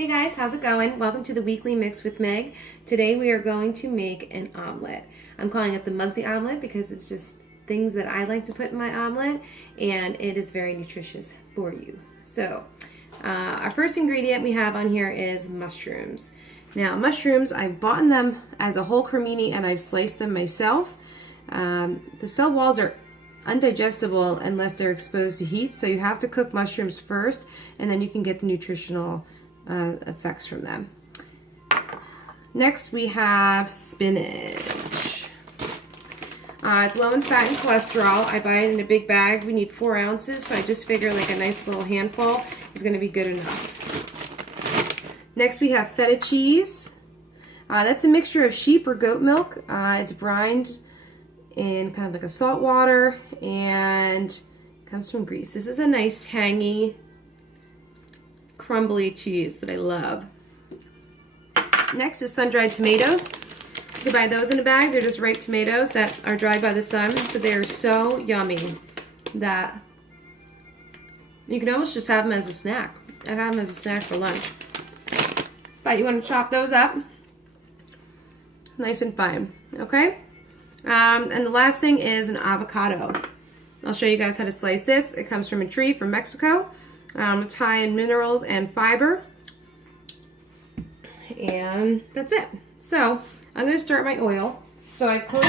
Hey guys, how's it going? Welcome to the Weekly Mix with Meg. Today we are going to make an omelet. I'm calling it the Mugsy omelet because it's just things that I like to put in my omelet, and it is very nutritious for you. So, our first ingredient we have on here is mushrooms. Now, mushrooms, I've bought them as a whole cremini and I've sliced them myself. The cell walls are undigestible unless they're exposed to heat, so you have to cook mushrooms first, and then you can get the nutritional effects from them. Next we have spinach. It's low in fat and cholesterol. I buy it in a big bag. We need 4 ounces, so I just figure like a nice little handful is going to be good enough. Next we have feta cheese. That's a mixture of sheep or goat milk. It's brined in kind of like a salt water and comes from Greece. This is a nice tangy crumbly cheese that I love. Next is sun-dried tomatoes. You can buy those in a bag. They're just ripe tomatoes that are dried by the sun, but they are so yummy that you can almost just have them as a snack. I have them as a snack for lunch. But you want to chop those up nice and fine, okay? And the last thing is an avocado. I'll show you guys how to slice this. It comes from a tree from Mexico. It's high in minerals and fiber. And that's it. So I'm going to start my oil. So I put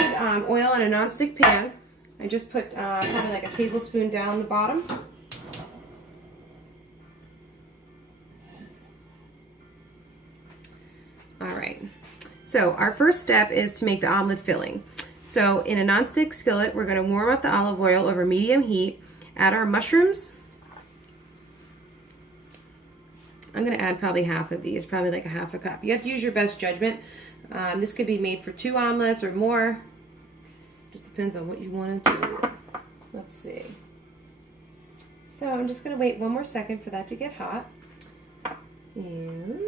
oil in a nonstick pan. I just put probably like a tablespoon down the bottom. Alright. So our first step is to make the omelet filling. So in a nonstick skillet, we're going to warm up the olive oil over medium heat, add our mushrooms. I'm going to add probably half of these, probably like a half a cup. You have to use your best judgment. This could be made for 2 omelets or more. Just depends on what you want to do. Let's see. So I'm just going to wait 1 more second for that to get hot. And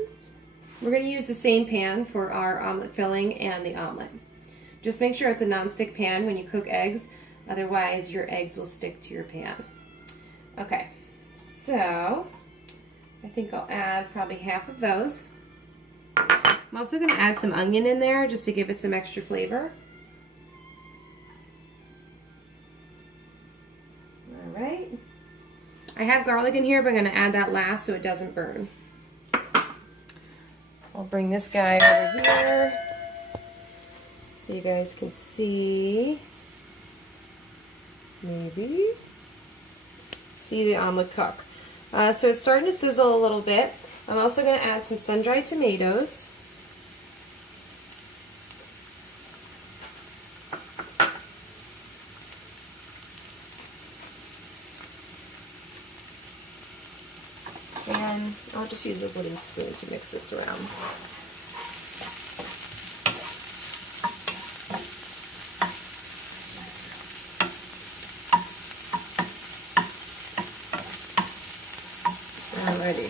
we're going to use the same pan for our omelet filling and the omelet. Just make sure it's a non-stick pan when you cook eggs, otherwise your eggs will stick to your pan. Okay, so I think I'll add probably half of those. I'm also going to add some onion in there just to give it some extra flavor. All right. I have garlic in here, but I'm going to add that last so it doesn't burn. I'll bring this guy over here so you guys can see. Maybe see the omelet cook. So it's starting to sizzle a little bit. I'm also going to add some sun-dried tomatoes. And I'll just use a wooden spoon to mix this around. Alrighty.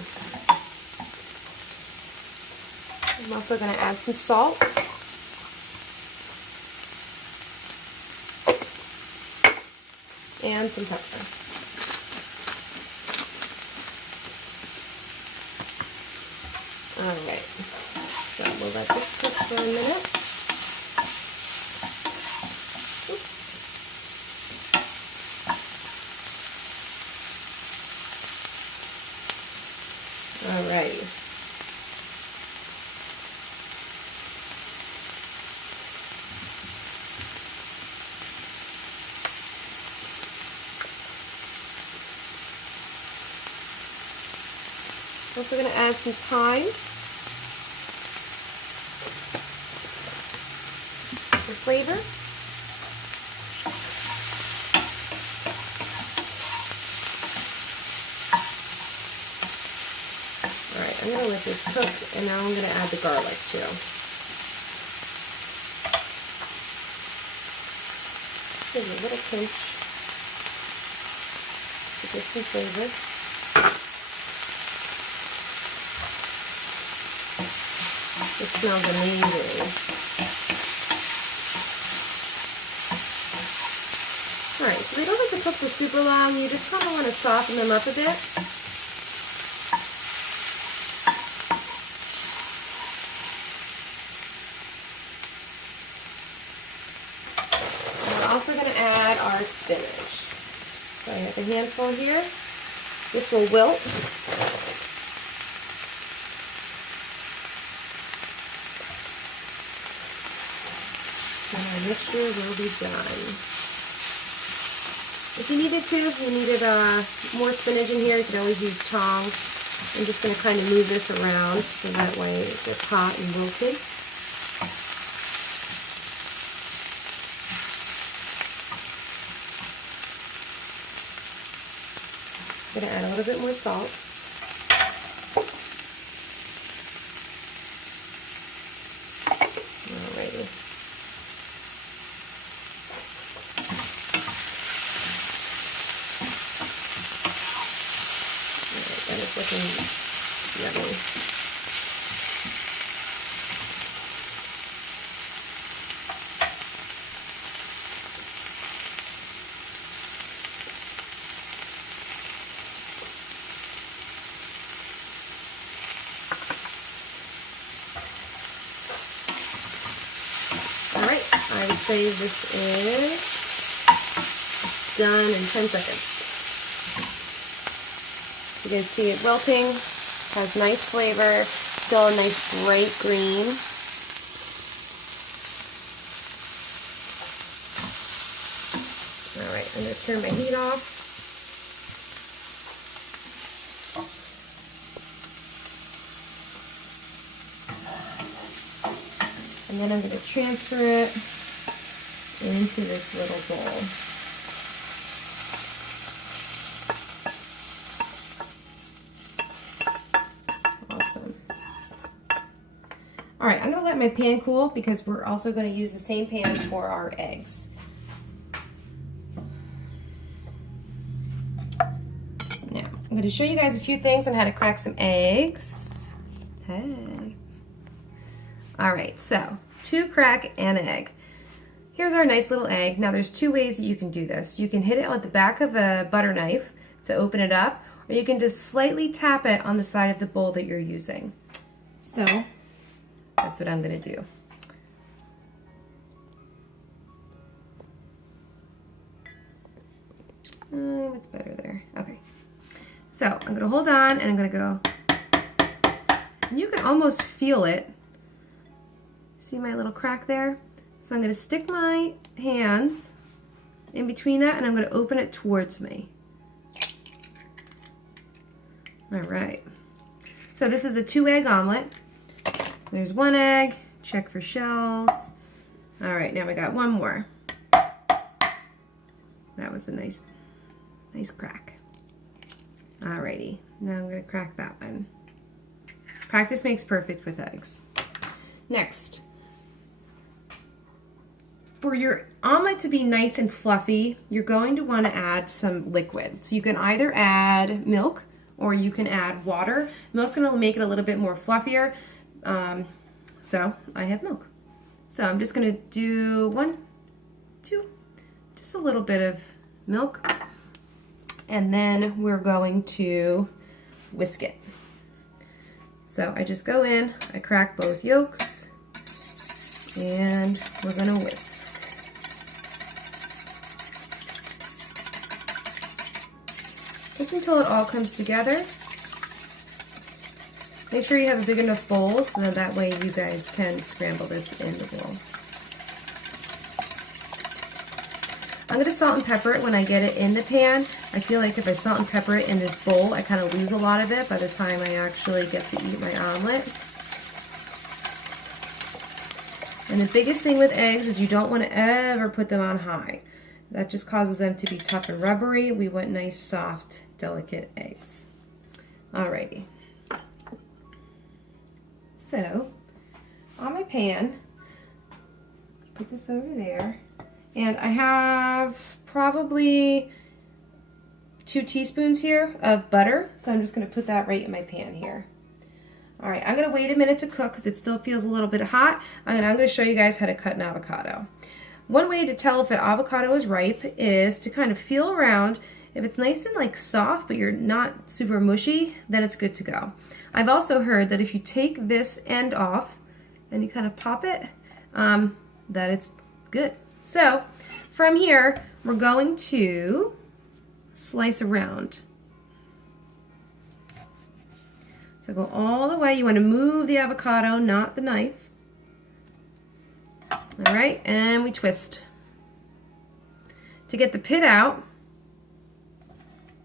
I'm also going to add some salt. And some pepper. Alright. So we'll let this cook for a minute. Alrighty. Also going to add some thyme for flavor. Alright, I'm going to let this cook, and now I'm going to add the garlic too. Give it a little pinch to get some flavor. It smells amazing. Alright, so they don't have to cook for super long. You just kind of want to soften them up a bit. a handful here. This will wilt. And our mixture will be done. If you needed to, if you needed more spinach in here, you could always use tongs. I'm just going to kind of move this around so that way it gets hot and wilted. I'm going to add a little bit more salt. Alrighty. Alright, that is looking yummy. Alright, I would say this is done in 10 seconds. You guys see it wilting, has nice flavor, still a nice bright green. Alright, I'm going to turn my heat off. And then I'm going to transfer it into this little bowl. Awesome. All right, I'm going to let my pan cool because we're also going to use the same pan for our eggs. Now, I'm going to show you guys a few things on how to crack some eggs. Hey. All right, so to crack an egg. Here's our nice little egg. Now there's two ways that you can do this. You can hit it with the back of a butter knife to open it up, or you can just slightly tap it on the side of the bowl that you're using. So that's what I'm gonna do. What's better there? Okay. So I'm gonna hold on and I'm gonna go, and you can almost feel it. See my little crack there? So I'm going to stick my hands in between that and I'm going to open it towards me. All right. So this is a 2-egg omelet. There's 1 egg, check for shells. All right, now we got 1 more. That was a nice crack. All righty, now I'm going to crack that one. Practice makes perfect with eggs. Next. For your omelet to be nice and fluffy, you're going to want to add some liquid. So you can either add milk or you can add water. Milk's going to make it a little bit more fluffier. So I have milk. So I'm just going to do 1, 2, just a little bit of milk. And then we're going to whisk it. So I just go in, I crack both yolks, and we're going to whisk. Just until it all comes together. Make sure you have a big enough bowl so that way you guys can scramble this in the bowl. I'm going to salt and pepper it when I get it in the pan. I feel like if I salt and pepper it in this bowl, I kind of lose a lot of it by the time I actually get to eat my omelet. And the biggest thing with eggs is you don't want to ever put them on high. That just causes them to be tough and rubbery. We want nice, soft, delicate eggs. Alrighty. So, on my pan, put this over there. And I have probably 2 teaspoons here of butter. So I'm just going to put that right in my pan here. Alright, I'm going to wait a minute to cook because it still feels a little bit hot. And then I'm going to show you guys how to cut an avocado. One way to tell if an avocado is ripe is to kind of feel around. If it's nice and like soft, but you're not super mushy, then it's good to go. I've also heard that if you take this end off and you kind of pop it, that it's good. So from here, we're going to slice around. So go all the way. You want to move the avocado, not the knife. All right, and we twist. To get the pit out,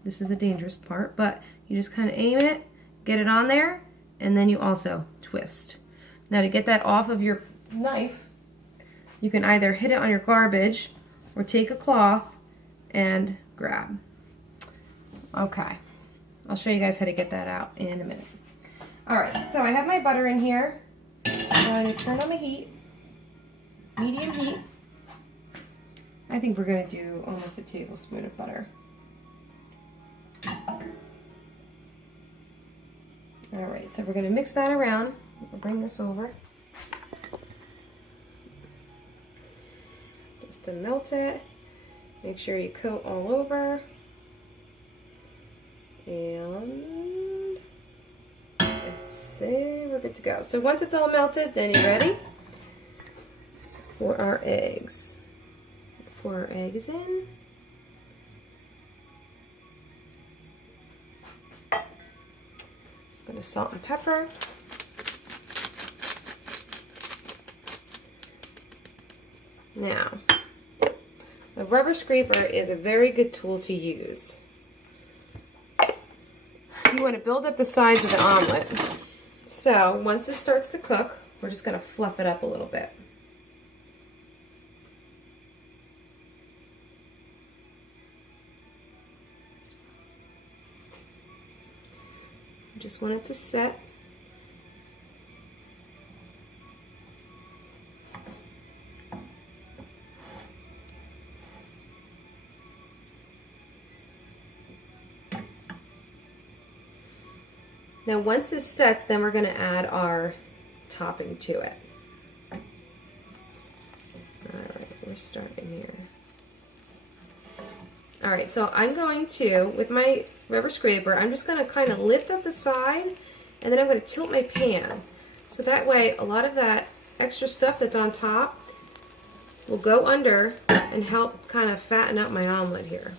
this is the dangerous part, but you just kind of aim it, get it on there, and then you also twist. Now to get that off of your knife, you can either hit it on your garbage or take a cloth and grab. Okay, I'll show you guys how to get that out in a minute. All right, so I have my butter in here. I'm going to turn on the heat, medium heat. I think we're going to do almost a tablespoon of butter. All right, so we're going to mix that around. We'll bring this over. Just to melt it. Make sure you coat all over. And let's see, we're good to go. So once it's all melted, then you're ready for our eggs. Pour our eggs in. Bit of salt and pepper. Now, a rubber scraper is a very good tool to use. You want to build up the sides of the omelet. So once this starts to cook, we're just going to fluff it up a little bit. Just want it to set. Now once this sets, then we're going to add our topping to it. Alright, we're starting here. Alright, so I'm going to, with my rubber scraper, I'm just going to kind of lift up the side, and then I'm going to tilt my pan. So that way, a lot of that extra stuff that's on top will go under and help kind of fatten up my omelet here.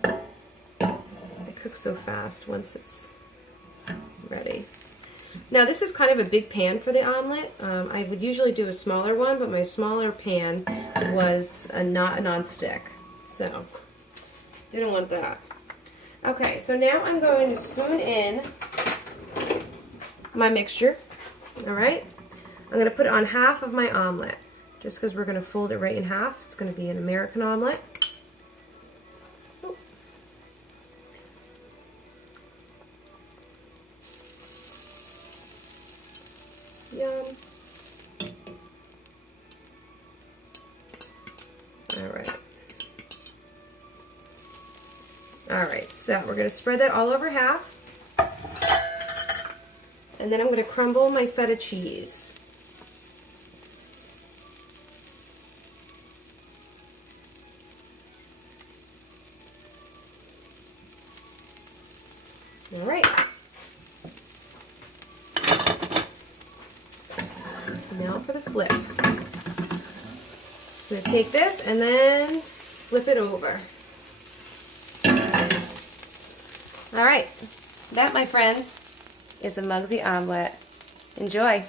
It cooks so fast once it's ready. Now this is kind of a big pan for the omelet. I would usually do a smaller one, but my smaller pan was not a non-stick, so didn't want that. Okay, so now I'm going to spoon in my mixture. All right, I'm going to put it on half of my omelet, just because we're going to fold it right in half. It's going to be an American omelet. Yum. All right, so we're going to spread that all over half. And then I'm going to crumble my feta cheese. All right. Now for the flip. I'm going to take this and then flip it over. All right, that, my friends, is a Mugsy omelet. Enjoy.